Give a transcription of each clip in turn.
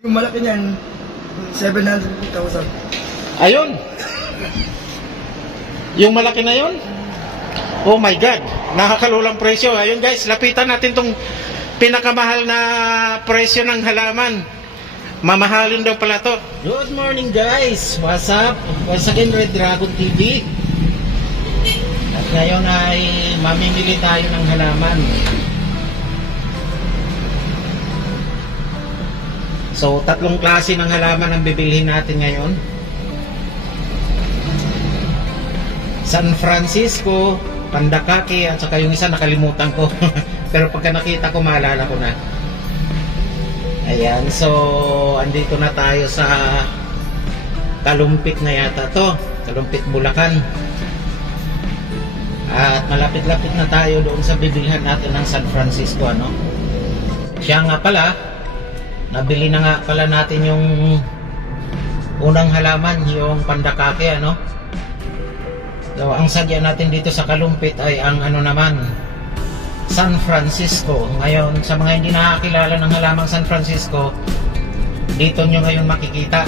Yung malaki niyan, 750,000. Ayun. Yung malaki na yun. Oh my God. Nakakalulang presyo. Ayun guys, lapitan natin tong pinakamahal na presyo ng halaman. Mamahalin daw pala to. Good morning guys. What's up? Once again, Red Dragon TV. At ngayon ay mamimili tayo ng halaman. So, tatlong klase ng halaman ang bibilhin natin ngayon. San Francisco, Pandakake, at saka yung isa nakalimutan ko. Pero pagka nakita ko, maalala ko na. Ayan, so andito na tayo sa Kalumpit na yata to. Kalumpit, Bulacan. At malapit-lapit na tayo doon sa bibilhan natin ng San Francisco, ano? Siya nga pala, nabili na nga pala natin yung unang halaman, yung Pandakake, ano? So, ang sadya natin dito sa Kalumpit ay ang ano naman, San Francisco. Ngayon, sa mga hindi nakakilala ng halamang San Francisco, dito nyo ngayon makikita.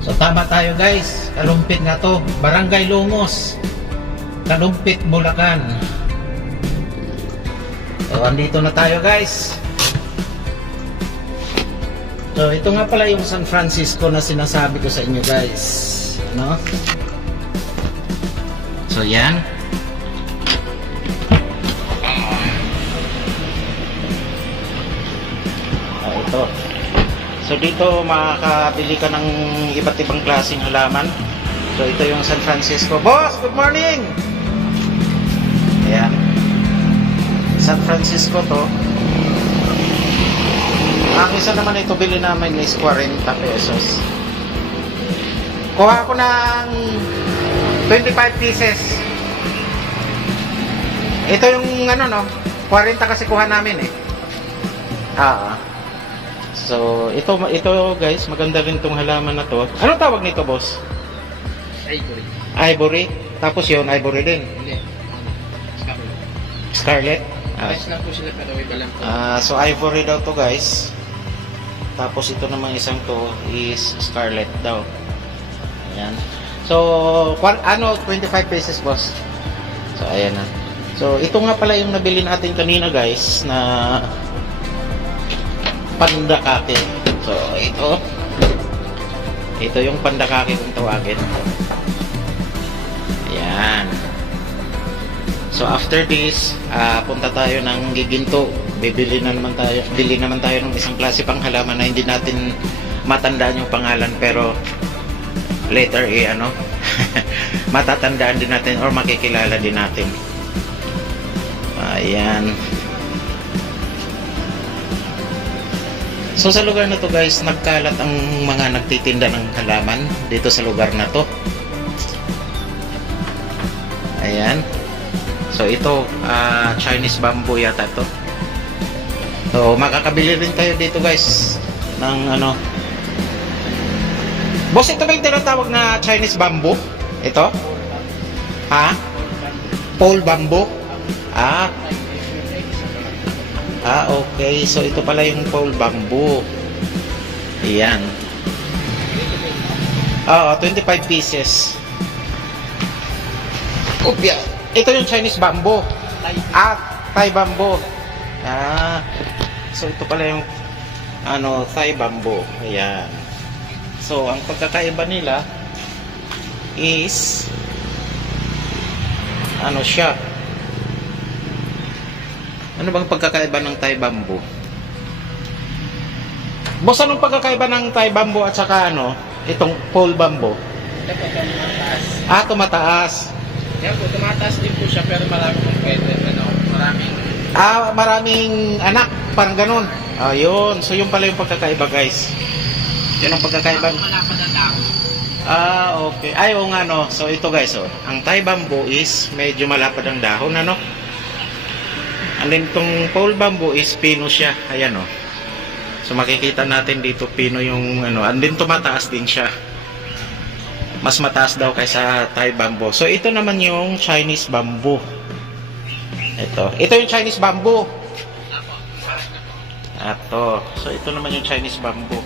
So, tama tayo guys. Kalumpit na to. Barangay Lungos, Kalumpit, Bulacan. So, andito na tayo guys. So, ito nga pala yung San Francisco na sinasabi ko sa inyo guys. Ano? So, yan. Ito. So, dito makakabili ka ng iba't ibang klaseng halaman. So, ito yung San Francisco. Boss, good morning! Ayan. San Francisco to. Ang isa naman ito bili namin is 40 pesos. Kuha ko ng 25 pieces. Ito yung ano no, 40 kasi kuha namin eh. So ito guys, maganda rin tong halaman na to. Ano tawag nito, boss? Ivory. Ivory? Tapos yun, ivory din? Hindi. Scarlet? Ayos lang po sila pero iba lang po. So ivory daw to guys. Tapos ito namang isang to is scarlet daw. Ayan. So, 25 pesos boss. So, ayan na. So, ito nga pala yung nabili natin kanina guys na Pandakake. So, ito yung Pandakake kung tawagin. Ayan. So, after this, punta tayo ng Giginto. Bili naman tayo ng isang klase pang halaman na hindi natin matandaan yung pangalan pero later matatandaan din natin or makikilala din natin. Ayan. So sa lugar na to guys, nagkalat ang mga nagtitinda ng halaman dito sa lugar na to. Ayan. So ito, Chinese bamboo yata to. So makakabili rin tayo dito guys ng ano. Boss, ito ba yung tinatawag na Chinese bamboo? Ito? Ha? Pole bamboo? Okay. So, ito pala yung pole bamboo. Ayan. 25 pieces. Upya. Ito yung Chinese bamboo. Thai bamboo. So, ito pala yung Thai bamboo. Ayan. So, ang pagkakaiba nila is siya. Ano bang pagkakaiba ng Thai bamboo? Boss, anong pagkakaiba ng Thai bamboo at saka itong pole bamboo? Tumataas. Yan po, tumataas din po siya pero marami pong pwede. Maraming anak, parang ganun. Yun. So, yun pala yung pagkakaiba guys. Yan ang pagkakaiba. Okay. Oo nga no. So ito guys, ang Thai bamboo is medyo malapad ang dahon, And then itong pole bamboo is pino siya. Ayan So makikita natin dito pino yung and then tumataas din siya. Mas mataas daw kaysa Thai bamboo. So ito naman yung Chinese bamboo. Ito yung Chinese bamboo. So ito naman yung Chinese bamboo.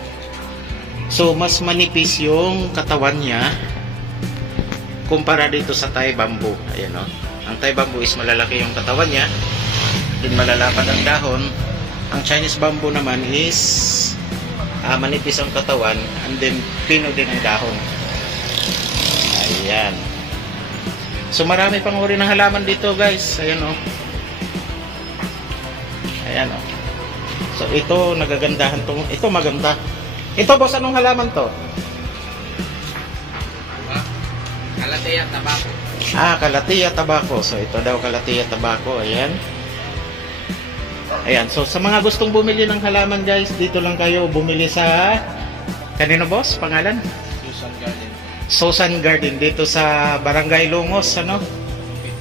So mas manipis yung katawan niya kumpara dito sa Thai bamboo. Ayan o. Ang Thai bamboo is malalaki yung katawan niya, din malalapad ang dahon. Ang Chinese bamboo naman is manipis ang katawan, and then pino din ang dahon. Ayan. So marami pang uri ng halaman dito, guys. Ayan o. Ayan o. So ito nagagandahan to. Ito maganda. Ito boss, anong halaman to? Kalatea tabako. Kalatea tabako. So ito daw kalatea tabako. Ayan. Ayan. So sa mga gustong bumili ng halaman, guys, dito lang kayo bumili sa kanino boss? Pangalan? Susan Garden. Susan Garden dito sa Barangay Lungos, ano?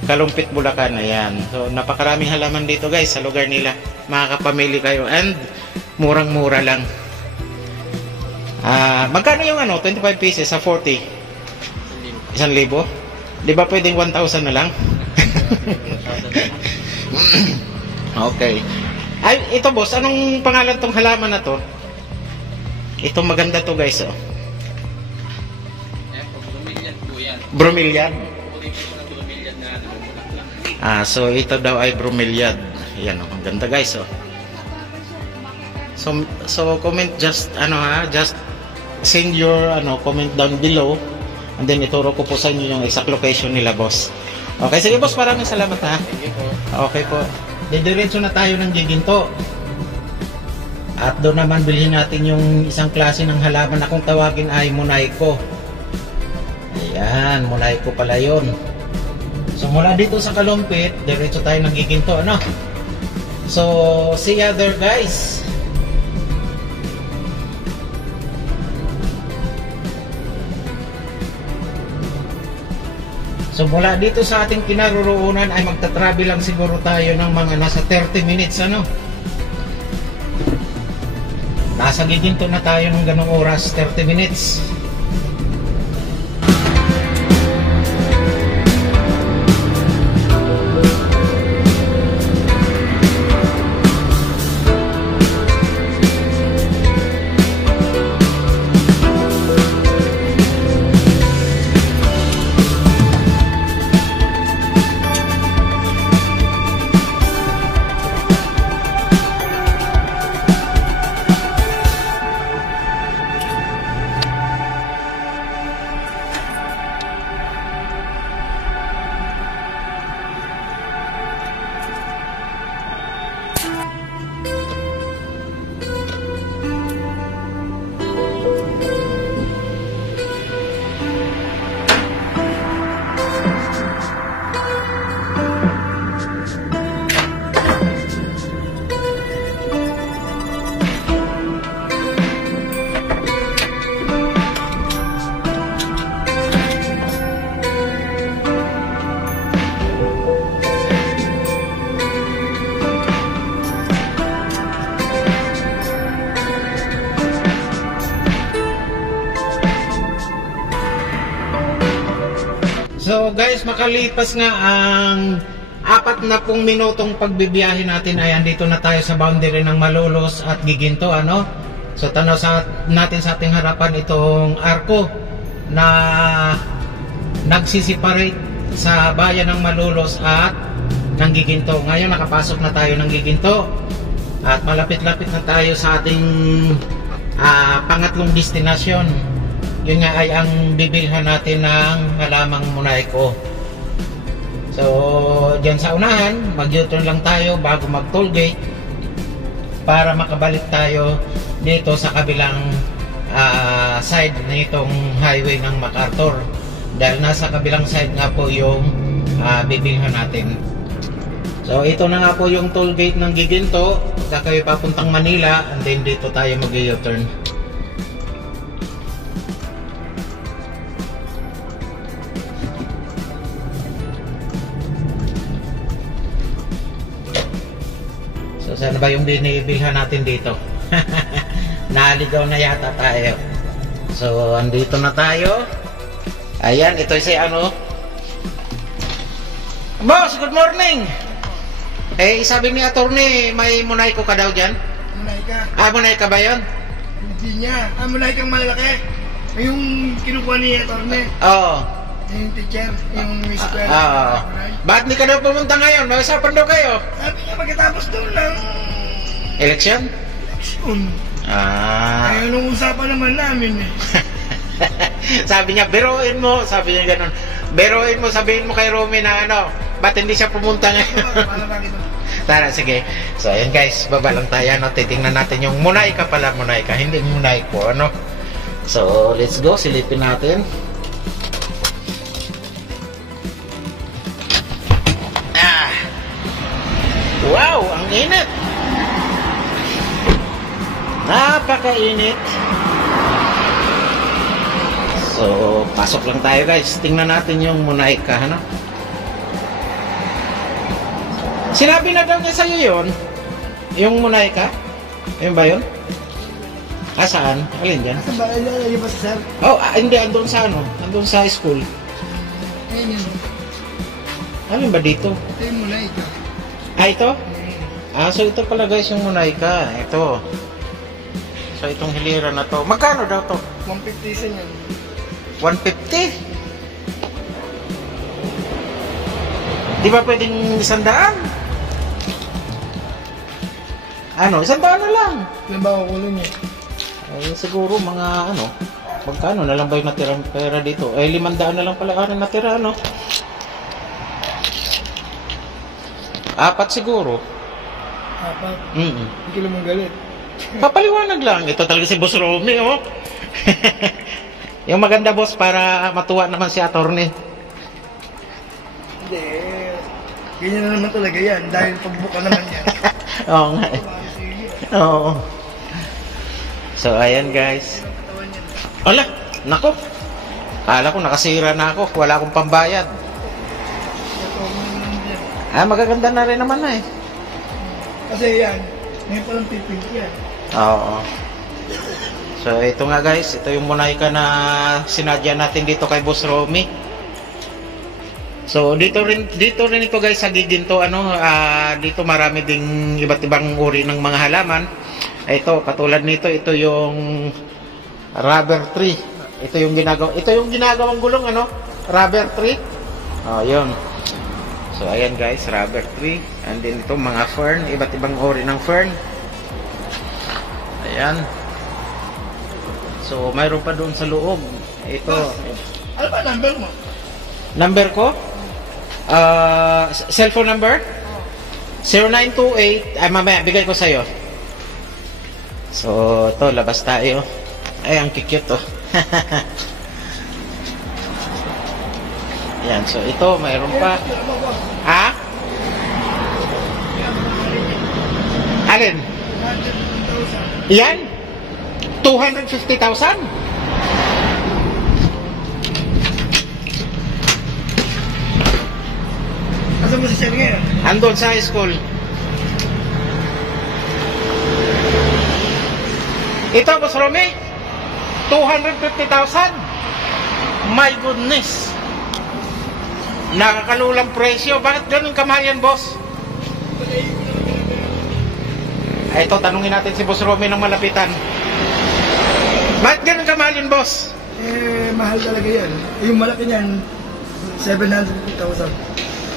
Kalumpit, Bulacan. Ayan. So napakaraming halaman dito, guys, sa lugar nila. Makakapamili kayo and murang-mura lang. Magkano yung 25 pieces sa 40? 1,000? Di ba pwedeng 1,000 na lang? Okay. Ay, ito boss, anong pangalan tong halaman na to? Ito maganda to, guys, oh. Bromeliad po yan. Bromeliad? Bromeliad na So ito daw ay bromeliad. Ayan, oh, ang ganda, guys, oh. So comment just just send your comment down below, and then ituro ko po sa inyo yung exact location nila, boss. Okay, sige boss, maraming salamat ha. Thank you po. Okay po. Didiretso na tayo ng Giginto. At doon naman bilhin natin yung isang klase ng halaman na kung tawagin ay Monaiko. Ayan, Monaiko pala yun. So mula dito sa Kalumpit, diretso tayo ng Giginto, ano? So, see you there, guys. So mula dito sa ating kinaroroonan ay magta-travel lang siguro tayo ng mga nasa 30 minutes, ano? Nasa Giginto na tayo ng ganong oras, 30 minutes. So guys, makalipas nga ang 40 minutong pagbibiyahe natin, ay andito na tayo sa boundary ng Malolos at Giginto, ano? So tanaw natin sa ating harapan itong arko na nagsisiparate sa bayan ng Malolos at ng Giginto. Ngayon nakapasok na tayo ng Giginto at malapit-lapit na tayo sa ating pangatlong destinasyon. Yun nga ay ang bibilhan natin ng halamang Monaiko. So dyan sa unahan, mag-U-turn lang tayo bago mag-toll gate para makabalik tayo dito sa kabilang side na itong highway ng MacArthur, dahil nasa kabilang side nga po yung bibilhan natin. So ito na nga po yung toll gate ng Giginto. Kayo papuntang Manila, and then dito tayo mag-U-turn. So saan ba yung binibilhan natin dito? Naligaw na yata tayo. So andito na tayo. Ayan, ito si ano. Boss, good morning. Sabi ni attorney, may Monaiko ka daw dyan? Monaika. Monaika ba yun? Hindi niya. Muna kang malalaki. Yung kinukuha ni Atty. Oo. Yung teacher, yung eskwela. Oo. Bakit di ka daw pumunta ngayon? May usapan daw kayo. Sabi niya pagkatapos doon ng Election? eleksyon. Ah. Ay, anong usapan naman namin eh. Sabi niya, biruin mo. Sabi niya ganun. Biruin mo, sabihin mo kay Romy na ano, ba't hindi siya pumunta ngayon? Para bakit ito? Tara, sige. So, ayun guys, baba lang tayo, no? Titingnan natin yung Munaika pala, Munaika. Hindi Munaik po, ano? So, let's go. Silipin natin. Ah! Wow! Ang init! Napakainit! So, pasok lang tayo guys. Tingnan natin yung Munaika, ano? Sinabi na daw niya sa'yo yun? Yung Munaika? Ayun ba yun? Ah, saan? Alin dyan? Saan ba? Lagi ba sa sir? Oh, hindi. Andun sa ano? Andun sa school. Ayun yun. Alin ba dito? Ito yung muna ito. Ah, ito? Ah, so ito pala guys yung Munaika. Ito. So itong hilira na to. Magkano daw to? 150 isa yan. 150? Di ba pwedeng 100? Ano, 100 na lang. Ilan ba kukulo niya? Ay, siguro mga ano, magkano na lang ba yung natirang pera dito? Ay, 500 na lang pala natira, ano? 4 siguro. Apat. Hindi ka lumang galit. Papaliwanag lang. Ito talaga si Boss Romy, oh. Yung maganda, boss, para matuwa naman si attorney. Hindi. Ganyan na naman talaga yan. Dahil pagbuka naman yan. Oo nga eh. Oo. So, ayan guys. Ala, nako. Kala ko nakasira na ako. Wala akong pambayad. Ah, magaganda na rin naman na eh. Kasi yan, ngayon pa lang pipink yan. Oo. So, ito nga guys. Ito yung Munaika na sinadya natin dito kay Boss Romy. So, dito rin ito guys sa Giginto, ano, dito marami ding iba't ibang uri ng mga halaman. Ito, katulad nito, ito yung rubber tree. Ito yung ginagawang gulong, ano, rubber tree. Oh, yun. So, ayan guys, rubber tree. And then ito, mga fern, iba't ibang uri ng fern. Ayan. So, mayroon pa doon sa loob. Ito. Ano ba number mo? Number ko? Cellphone number? 0928. Ay, mamaya, bigay ko sa'yo. So, ito, labas tayo. Ay, ang cute to. Yan, so ito, mayroon pa. Ha? Alin? Yan? 250,000? Asa mo si Sir ngayon? Andun sa high school. Ito, Boss Romy, 250,000. My goodness. Nakakalulang presyo. Bakit ganun kamahal yan, boss? Ito, tanungin natin si Boss Romy ng malapitan. Bakit ganun kamahal yan, boss? Mahal talaga yan. Yung malaki niyan, 750,000.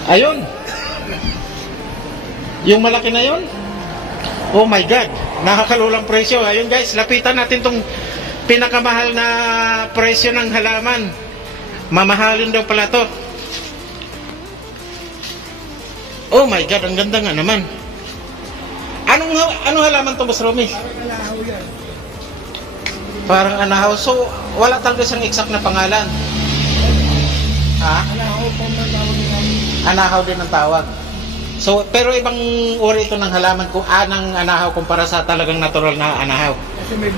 Ayun. Yung malaki na yun? Oh my God. Nakakalulang presyo. Ayun guys, lapitan natin tong pinakamahal na presyo ng halaman. Mamahalin daw pala to. Oh my God, ang ganda nga naman. Anong halaman to, Boss Romy? Parang kalahaw yan. Parang anahaw. So, wala talaga siyang exact na pangalan. Ha? Kalahaw po man tawag namin. Anahaw din ang tawag. So, pero ibang uri ito ng halaman kung anang anahaw kumpara sa talagang natural na anahaw. Kasi may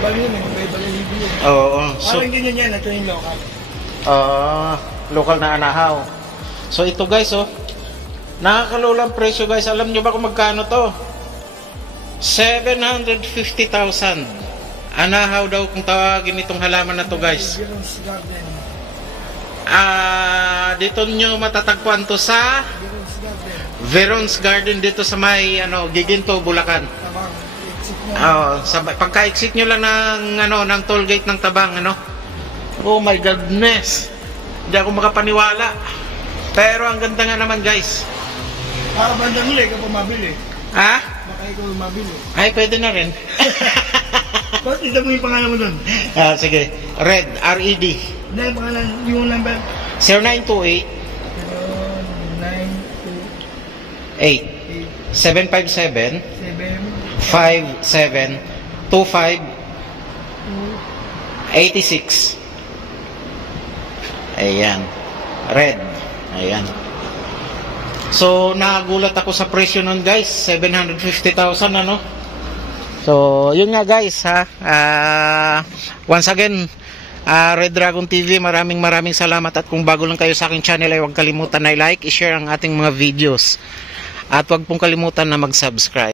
bal yun eh. May bal yung yun. Oo. So, Parang ganyan yan. Ito yung local. Local na anahaw. So, ito guys, oh. Nakakalulang presyo guys. Alam nyo ba kung magkano to? 750,000. Anahaw daw kung tawagin itong halaman na to guys. Giron's Garden. Dito nyo matatagpuan to sa Giron's Garden. Veron's Garden dito sa may Giginto, Bulacan. Tabang. Exit Pagka-exit nyo lang ng toll gate ng Tabang, ano? Oh my goodness. Hindi ako makapaniwala. Pero ang ganda nga naman, guys. Bandang huli ka pa mabili. Ha? Baka ikaw mabili. Ay, pwede na rin. Bakit ito mo yung pangalan mo doon? Sige. Red, R-E-D. Hindi, yung pangalan, yung number. 0928 0928 757 7 5725 86. Ayan. Red. Ayan. So, nagulat ako sa presyo nun, guys. 750,000, ano? So, yun nga, guys, ha. Once again, Red Dragon TV, maraming salamat. At kung bago lang kayo sa aking channel, ay huwag kalimutan na i-like, i-share ang ating mga videos. At huwag pong kalimutan na mag-subscribe.